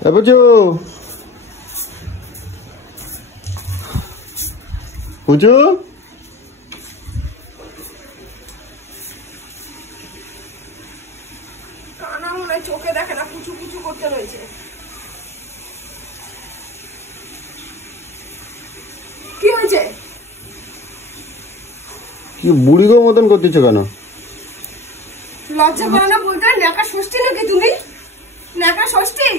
বুঝু বুঝু কানা মনে হয় চোখে দেখে না, কুচু কুচু করতে রয়েছে। কি হয়েছে? কি বুড়ি গো মতন করতেছ কেন? লজ্জা করে না বলতে? নেকা ষষ্ঠী নাকি তুমি? নেকা ষষ্ঠী?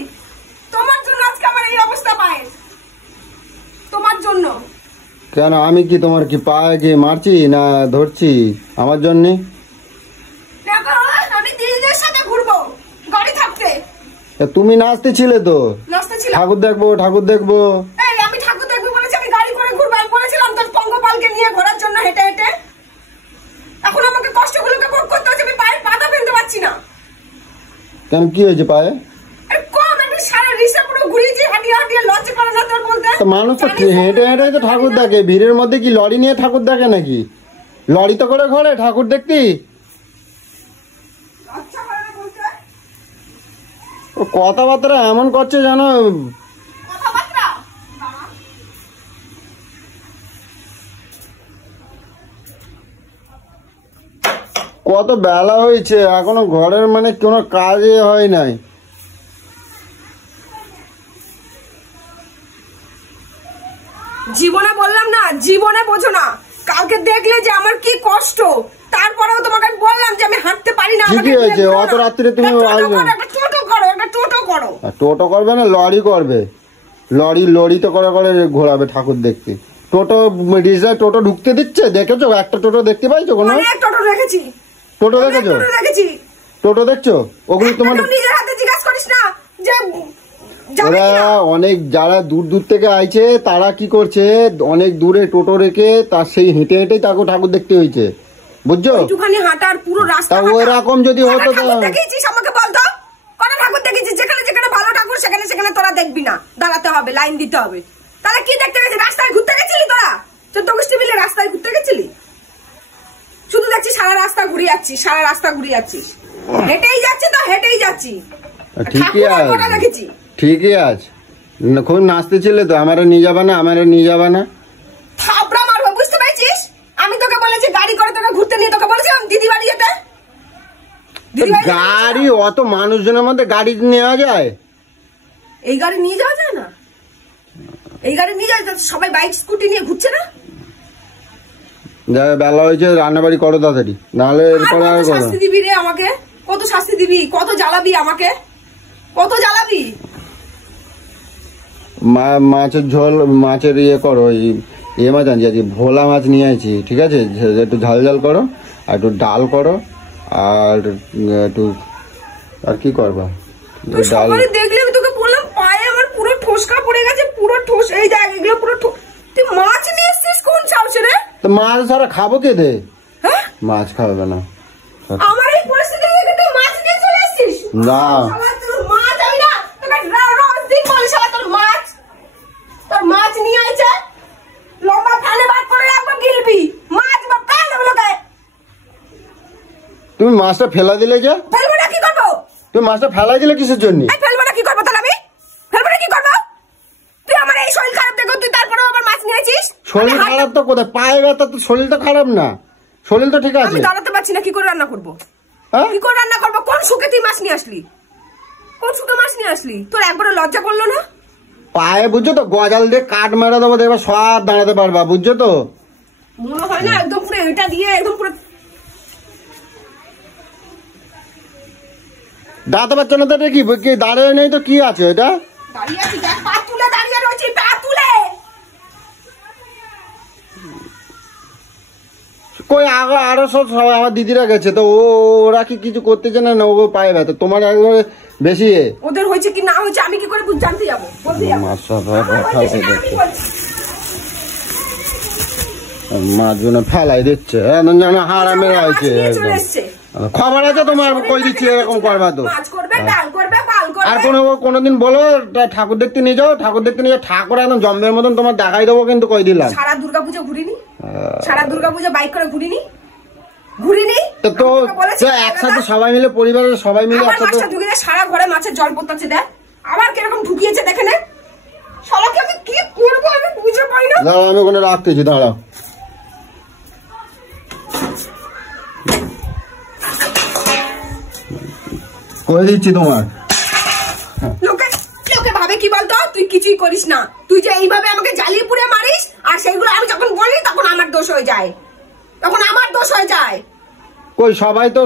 তোমার জন্য আজকে আমার এই অবস্থা পায়, তোমার জন্য। কেন আমি কি তোমার কি পায়ে কি মারছি না ধরছি আমার জন্য? আমি দিদিদের সাথে ঘুরবো গাড়ি থাকতে। তুমি নাচতেছিলে তো, ঠাকুর দেখবো ঠাকুর দেখবো। আমি ঠাকুর দেখবো বলেছি, আমি গাড়ি করে ঘুরবো। আমি বলেছিলাম তোর পঙ্গপালকে নিয়ে ঘোরার জন্য হেঁটে হেঁটে। এখন আমাকে কষ্টগুলোকে ভোগ করতে হচ্ছে, আমি পায়ে পাতা ফেলতে পারছি না। কেন কি হয়েছে পায়ে? মানুষ তো হেঁটে হেঁটে তো ঠাকুর দেখে, ভিড়ের মধ্যে কি লরি নিয়ে ঠাকুর দেখে নাকি? লরি তো করে ঘরে ঠাকুর দেখতি। ও কথাবার্তা এমন করছে জানো, কত বেলা হয়েছে এখনো ঘরের মানে কোনো কাজে হয় নাই। জীবনে বললাম না, জীবনে বোঝো না। কালকে দেখলে যে আমার কি কষ্ট, তারপরেও তোমাকে আমি বললাম যে আমি হাঁটতে পারি না। কি হয়েছে অত রাত্রে তুমি? টোটো করো, একটা টোটো করো। টোটো করবে না লরি করবে? লরি তো করে করে ঘোরাবে ঠাকুর দেখতে। টোটো রিজার্ভ টোটো ঢুকতে দিচ্ছে? দেখেছো একটা টোটো দেখতে পাইছো? কোনো টোটো দেখেছি। টোটো দেখেছো? টোটো দেখছো? ওগুলো তোমার নিজের হাতে জিজ্ঞাসা করিস না যে ওরা অনেক যারা দূর দূর থেকে আইছে তারা কি করছে, অনেক দূরে টোটো রেখে তার সেই হেঁটে হেঁটে তাকে ঠাকুর দেখতে হয়েছে, বুঝছো? একটুখানি হাঁটার পুরো রাস্তা। ওরকম যদি হতো তো দেখেছিস? আমাকে বলতো কোন ঠাকুর দেখেছিস? যেখানে যেখানে ভালো ঠাকুর সেখানে সেখানে তোরা দেখবি না, দাঁড়াতে হবে, লাইন দিতে হবে। তাহলে কি দেখতে গেছিস? রাস্তায় ঘুরতে গেছিলি তোরা? চোদ্দ গোষ্ঠী মিলে রাস্তায় ঘুরতে গেছিলি? শুধু দেখছিস সারা রাস্তা ঘুরে যাচ্ছিস, সারা রাস্তা ঘুরে যাচ্ছিস। হেঁটেই যাচ্ছি তো হেঁটেই যাচ্ছি। ঠিকই আছে, ঠিকই আছে। খুব নাচতেছিলে তো, আমারে নিয়ে যাবা না, আমারে নিয়ে যাবা না। থাপড়া মারবো, বুঝতে পারছিস? আমি তোকে বলেছি গাড়ি করে তোকে ঘুরতে নিয়ে, তোকে বলেছিলাম দিদি বাড়ি যেতে। গাড়ি অত মানুষজনের মধ্যে গাড়ি নেওয়া যায়? এই গাড়ি নিয়ে যাওয়া যায় না? এই গাড়ি নিয়ে যায়, সবাই বাইক স্কুটি নিয়ে ঘুরছে না? বেলা হয়েছে, রান্নাবাড়ি করো তাড়াতাড়ি, নাহলে এরপরে আর শাস্তি দিবি রে আমাকে? কত শাস্তি দিবি? কত জ্বালাবি আমাকে? কত জ্বালাবি? মাছের ঝোল, মাছের ইয়ে করো, ইয়ে মাছ আনছি আজকে, ভোলা মাছ নিয়ে আছি, ঠিক আছে? একটু ঝাল ঝাল করো, আর একটু ডাল করো, আর একটু আর কি করবা? ডাল দেখলে আমি তোকে বললাম পায়ে আমার পুরো ঠোসকা পড়ে গেছে, পুরো ঠোস। এই দেখ এগুলো পুরো। তুই মাছ নিয়ে এসছিস কোন সাহসে রে? তো মাছ ধরা খাবো কে দে? মাছ খাবে না। আমার এই পরিস্থিতি দেখে তুই মাছ নিয়ে চলে এসছিস? না মাছ আমি না তোকে রোজ দিন বলি শালা তোর মাছ নিয়ে আইছে, লম্বা ফেলে বাদ করে রাখবো, গিলবি মাছ বা কাল হলো গায়ে। তুমি মাছটা ফেলা দিলে যে? ফেলবো না, কি করবো? তুমি মাছটা ফেলাই দিলে কিসের জন্য? ফেলবো না, কি করবো তাহলে? আমি ফেলবো না, কি করবো? তুই আমার এই শরীর খারাপ দেখো, তুই তারপরেও আবার মাছ নিয়েছিস। শরীর খারাপ তো কোথায়? পায়ে ব্যথা তো, শরীর তো খারাপ না, শরীর তো ঠিক আছে। আমি দাঁড়াতে পারছি না, কি করে রান্না করবো? কি করে রান্না করবো? কোন সুখে তুই মাছ নিয়ে আসলি? কোন সুখে মাছ নিয়ে আসলি? তোর একবারে লজ্জা করলো না? পায়ে বুঝছো তো, গজাল দিয়ে কাঠ মেরে দেবো, দেখবা সব দাঁড়াতে পারবা, বুঝছো তো? মনে হয় না একদম পুরো এটা দিয়ে একদম পুরো দাঁড়াতে পারছো না? তো কি দাঁড়িয়ে নেই তো কি আছে? এটা দাঁড়িয়ে আছি, দেখ পা তুলে দাঁড়িয়ে রয়েছি, পা তুলে। কই আরো সবাই আমার দিদিরা গেছে তো, ওরা কি কিছু করতে জানে না? ও পায়ে ব্যথা, তোমার একবারে বেশি। ওদের হয়েছে কি না হয়েছে আমি কি করে জানতে যাবো? মাছগুলো ফেলাই দিচ্ছে, হারামে রয়েছে। খবর আছে তোমার, কই দিচ্ছি এরকম করবা তো। আর কোনোদিন বলো ঠাকুর দেখতে নিয়ে যাও, ঠাকুর দেখতে নিয়ে যাও, ঠাকুর একদম জম্বের মতন তোমার দেখাই দেবো, কিন্তু কই দিলাম। সারা দুর্গাপূজা ঘুরিনি, সারা দুর্গাপূজা বাইক করে ঘুরিনি। তো একসাথে সবাই মিলে, পরিবারের সবাই মিলে একসাথে সারা ঘরে মাছের জল পড়তেছে, দেখ আবার আমার কিরকম ঢুকিয়েছে দেখে নে। শালাকে আমি কি করবো আমি বুঝে পাই না। দাঁড়াও আমি ওখানে রাখতেছি, দাঁড়াও। করে দিচ্ছি তোমার। লোকে ভাবে কি বলতো, তুই কিছুই করিস না, তুই যে এইভাবে আমাকে জ্বালিয়ে পুড়ে মারিস, আর সেইগুলো আমি যখন বলি তখন আমার দোষ হয়ে যায়, তখন আমার দোষ হয়ে যায়। কই সবাই তো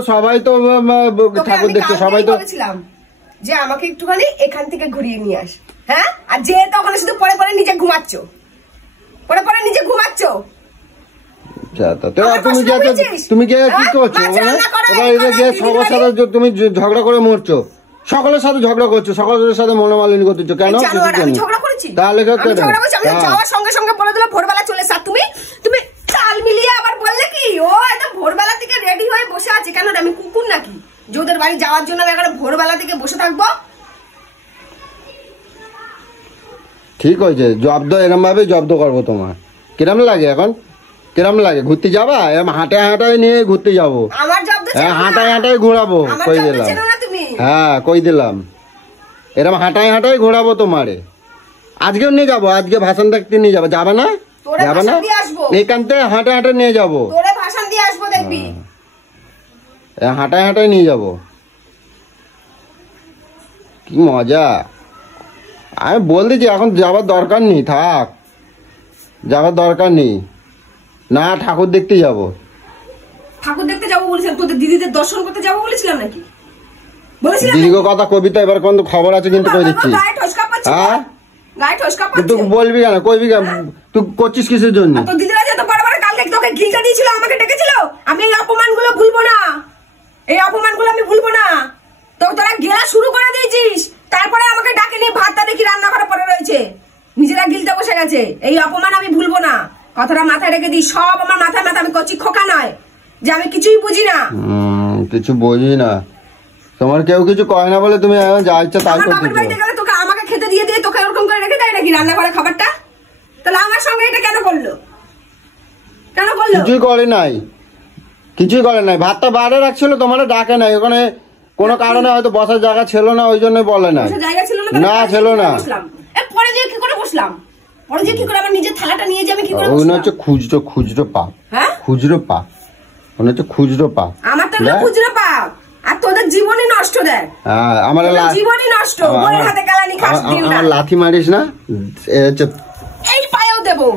ঠাকুর দেখছে, সবাই তো বলেছিলাম যে আমাকে একটুখানি এখান থেকে ঘুরিয়ে নিয়ে আস। হ্যাঁ, আর যে তখন শুধু পরে পরে নিজে ঘুমাচ্ছ, পরে পরে নিজে ঘুমাচ্ছ। তুমি কি করছো? সবার সাথে তুমি ঝগড়া করে মরছো, সকলের সাথে ঝগড়া করছো, সকলের সাথে মনোমালিনী করতেছো কেন? তাহলে যাওয়ার সঙ্গে সঙ্গে বলে দিল ভোরবেলা চলে এসা। তুমি তুমি চাল মিলিয়ে আবার বললে কি ও একদম ভোরবেলা থেকে রেডি হয়ে বসে আছে। কেন আমি কুকুর নাকি যে ওদের বাড়ি যাওয়ার জন্য আমি এখানে ভোরবেলা থেকে বসে থাকবো? ঠিক হয়েছে, জব্দ এরম ভাবে জব্দ করবো তোমার। কিরম লাগে এখন? কিরম লাগে? ঘুরতে যাবা? এরম হাঁটায় হাঁটায় নিয়ে ঘুরতে যাবো, হাঁটায় হাঁটায় ঘোরাবো, কই দিলাম। হ্যাঁ কই দিলাম, এরম হাঁটায় হাঁটায় ঘোরাবো তোমারে। আজকেও নিয়ে যাবো, আজকে ভাষণ দেখতে নিয়ে যাবো। যাবে না? যাবে না? এখান থেকে হাঁটে হাঁটে নিয়ে যাবো, হাঁটায় হাঁটায় নিয়ে যাবো। কি মজা! আমি বলতেছি এখন যাবার দরকার নেই, থাক, যাবার দরকার নেই। না ঠাকুর দেখতে যাবো। ঠাকুর দেখতে যাবো বলেছিলাম, তোদের দিদিদের দর্শন করতে যাবো বলেছিলাম নাকি? দিদিকে কথা কবিতা এবার কোন খবর আছে কিন্তু কই দিচ্ছি। হ্যাঁ তুই বলবি কেন, কইবি কেন? তুই করছিস কিসের জন্য? তো দিদিরা যে তো বারবার কালকে তোকে ঘিলটা দিয়েছিল, আমাকে ডেকেছিল। আমি এই অপমানগুলো ভুলবো না, এই অপমানগুলো আমি ভুলবো না। তো তোরা গেলা শুরু করে দিয়েছিস, তারপরে আমাকে ডাকে নিয়ে ভাতটা দেখি রান্নাঘরে পড়ে রয়েছে, নিজেরা গিলতে বসে গেছে। এই অপমান আমি ভুলবো না, কথাটা মাথায় রেখে দিই। সব আমার মাথায় মাথা, আমি করছি খোকা নয় যে আমি কিছুই বুঝি না। কিছু বুঝি না, তোমার কেউ কিছু কয় না বলে তুমি যা ইচ্ছা তাই করতে। তোকে আমাকে খেতে দিয়ে দিয়ে তোকে ওরকম করে রেখে দেয় নাকি রান্নাঘরে খাবারটা? তাহলে আমার সঙ্গে এটা কেন করলো? কেন করলো? কিছুই করে নাই, কিছুই করে নাই। ভাতটা বাইরে রাখছিল, তোমার ডাকে নাই। ওখানে কোনো কারণে হয়তো বসার জায়গা ছিল না, ওই জন্য বলে না। জায়গা ছিল না, না ছিল না। পরে যে কি করে বসলাম, পরে যে কি করে আমার নিজের থালাটা নিয়ে যে আমি কি করে বসলাম? হচ্ছে খুচরো পাপ। হ্যাঁ খুচরো পাপ, মনে হচ্ছে খুচরো পাপ। আমার তো খুচরো পাপ, আর তোদের জীবনই নষ্ট দেয়। আমার জীবনই নষ্ট, বইয়ের হাতে গালানি খাস দিন রাত। আমার লাথি মারিস না, এই পায়েও দেবো।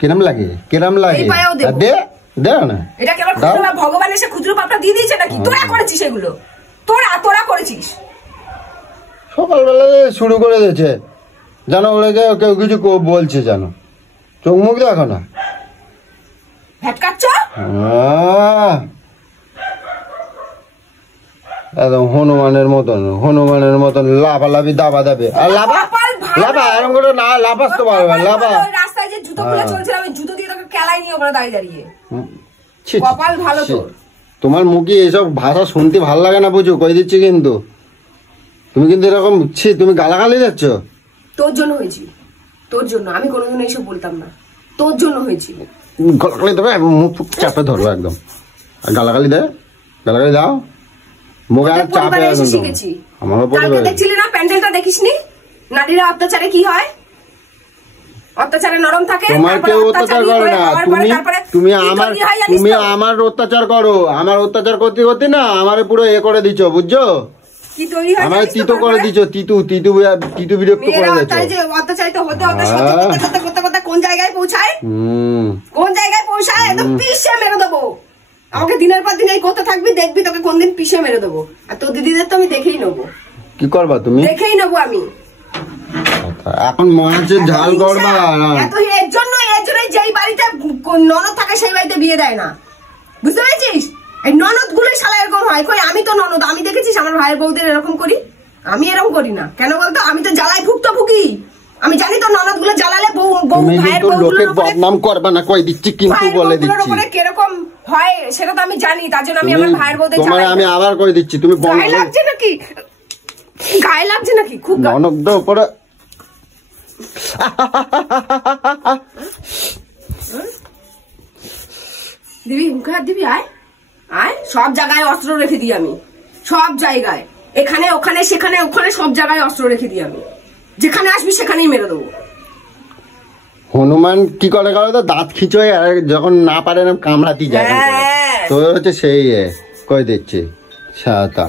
কিরম লাগে, কিরম লাগে? এই পায়েও দেবো, দে দে না। এটা কেবল খুচরো, ভগবান এসে খুচরো পাপটা দিয়ে দিয়েছে নাকি? তোরা করেছিস এগুলো, তোরা করেছিস। সকালবেলা শুরু করে দিয়েছে, জানো ওরা কেউ কিছু বলছে, জানো চোখ মুখ দেখো না, ভেটকাচ্ছ একদম হনুমানের মতন লাফালাফি দাবা দাবে। আর লাফা এরকম করে না, লাফাস তো পারবে লাফা। রাস্তায় যে জুতো খুলে চলছিল, আমি জুতো দিয়ে তোকে কেলাই নিয়ে ওখানে দাঁড়িয়ে দাঁড়িয়ে। কপাল ভালো তোর। তোমার মুখে এসব ভাষা শুনতে ভালো লাগে না, বুঝো, কই দিচ্ছি কিন্তু। তুমি কিন্তু এরকম তুমি গালাগালি যাচ্ছ। তোর জন্য হয়েছি, তোর জন্য। আমি কোনোদিন এইসব বলতাম না, তোর জন্য হয়েছি। গালাগালি দেবে, মুখ চাপে ধরবো একদম। আর গালাগালি দাও মুখে আর চাপে। আমারও পরিবারে দেখছিলি না প্যান্ডেলটা, দেখিসনি নারীরা অত্যাচারে কি হয়? অত্যাচারে নরম থাকে। তোমার কেউ অত্যাচার করে না, তুমি আমার অত্যাচার করো। আমার অত্যাচার করতে করতে না আমার পুরো এ করে দিচ্ছ, বুঝছো? আমার তিতো করে দিচ্ছ, তিতু বিরক্ত করে দিচ্ছ। অত্যাচারিত হতে হতে কোন জায়গায় পৌঁছায়, কোন জায়গায় পৌঁছায় একদম পিষে মেরে দেবো। আমাকে দিনের পর দিন এই করতে থাকবি, দেখবি তোকে কোন দিন পিষে মেরে দেবো। আর তোর দিদিদের তো আমি দেখেই নেবো। কি করবা তুমি? দেখেই নেবো আমি। এখন মনে হচ্ছে ঝাল করবা। এর জন্য যেই বাড়িতে ননদ থাকে সেই বাড়িতে বিয়ে দেয় না, বুঝতে পেরেছিস? এই ননদ গুলোই শালা এরকম হয়। কই আমি তো ননদ, আমি দেখেছিস আমার ভাইয়ের বউদের এরকম করি? আমি এরকম করি না। কেন বলতো? আমি তো জ্বালাই ভুকি। আমি জানি তো ননদ গুলো জ্বালালে ভাইয়ের বউগুলোর বদনাম করবা না, কই দিচ্ছি কিন্তু বলে দিচ্ছি কিরকম হয় সেটা তো আমি জানি। তার জন্য আমি আমার ভাইয়ের বউদের জ্বালাই। আমি আবার করে দিচ্ছি, তুমি গায়ে লাগছে নাকি? গায়ে লাগছে নাকি? খুব ননদ উপরে দিবি, মুখে হাত দিবি। আয় আয়, সব জায়গায় অস্ত্র রেখে দিই আমি, সব জায়গায়। এখানে ওখানে সেখানে ওখানে সব জায়গায় অস্ত্র রেখে দিই আমি, যেখানে আসবি সেখানেই মেরে দেবো। হনুমান কি করে কারো তো দাঁত খিচোয় আর যখন না পারে না কামড়াতি যায়, তো হচ্ছে সেই কই দিচ্ছে ছাতা।